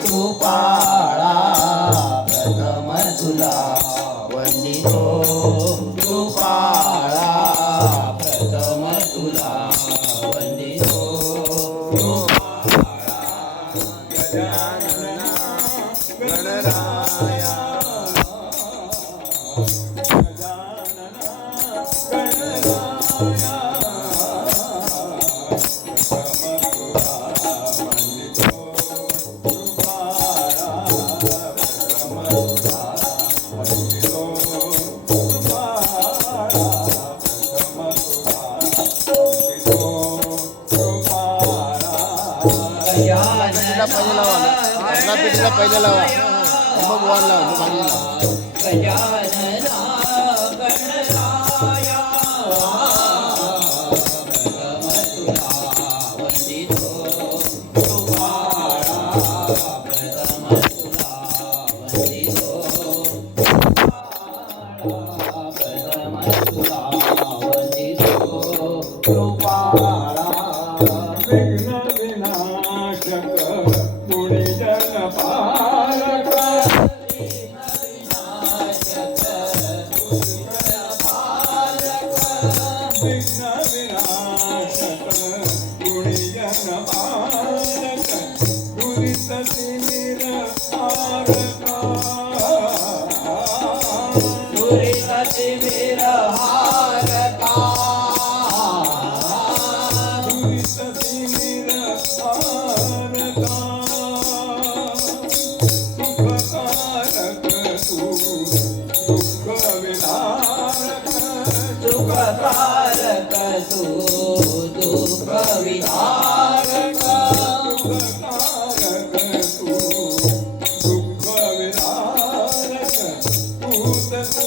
कृपाळा प्रथम तुला वंदितो कृपाळा प्रथम तुला वंदितो कृपाळा गजानना गणराया पहिले लावा मग वन लावा मग खाली लावा गजानना गणराया प्रथम तुला वंदितो कृपाळा प्रथम तुला वंदितो प्रथम तुला वंदितो कृपाळा विघ्न विनाशक गुणीजन पालक विघ्न विनाशक गुणीजन पालक दुरित तिमिर हारका दुरित तिमिर हारका दुरित तिमिर हारका सुखकारक तू दुःख विदारक सुखकारक तू दुःख विदारक सुखकारक तू दुःख विदारक तूच